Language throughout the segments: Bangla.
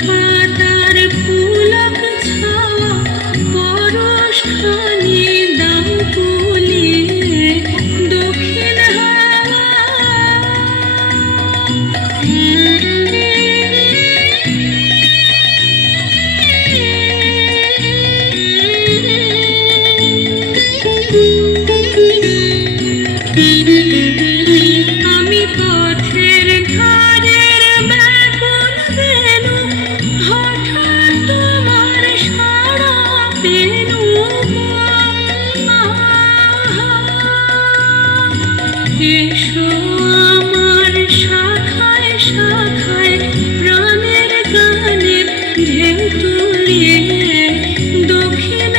পাতার পুলক ছাওয়া পরশখানি দাও কুলিয়ে দক্ষিণ আমি পথের ধারের ব্যাকুল বেনু হঠাৎ তোমার সাড়া পেনু এসো আমার শাখায় শাখায় প্রাণের গানের ঢেউ তুলিয়ে দক্ষিণ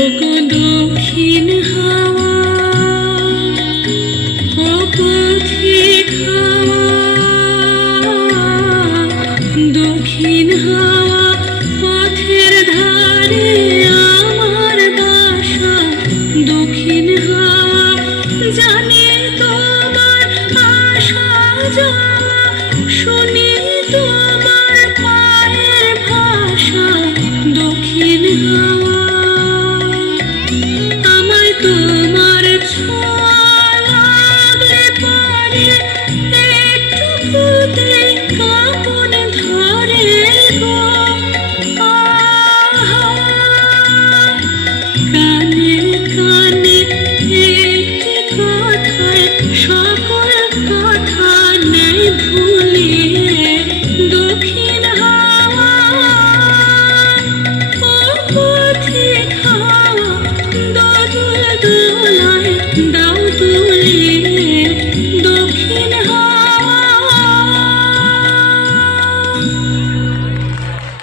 ওগো দক্ষিণ হাওয়া ও পথিক হাওয়া দক্ষিণ হাওয়া পথের ধারে আমার বাসা দক্ষিণ হাওয়া জানি তোমার আসা যাওয়া শুনি তো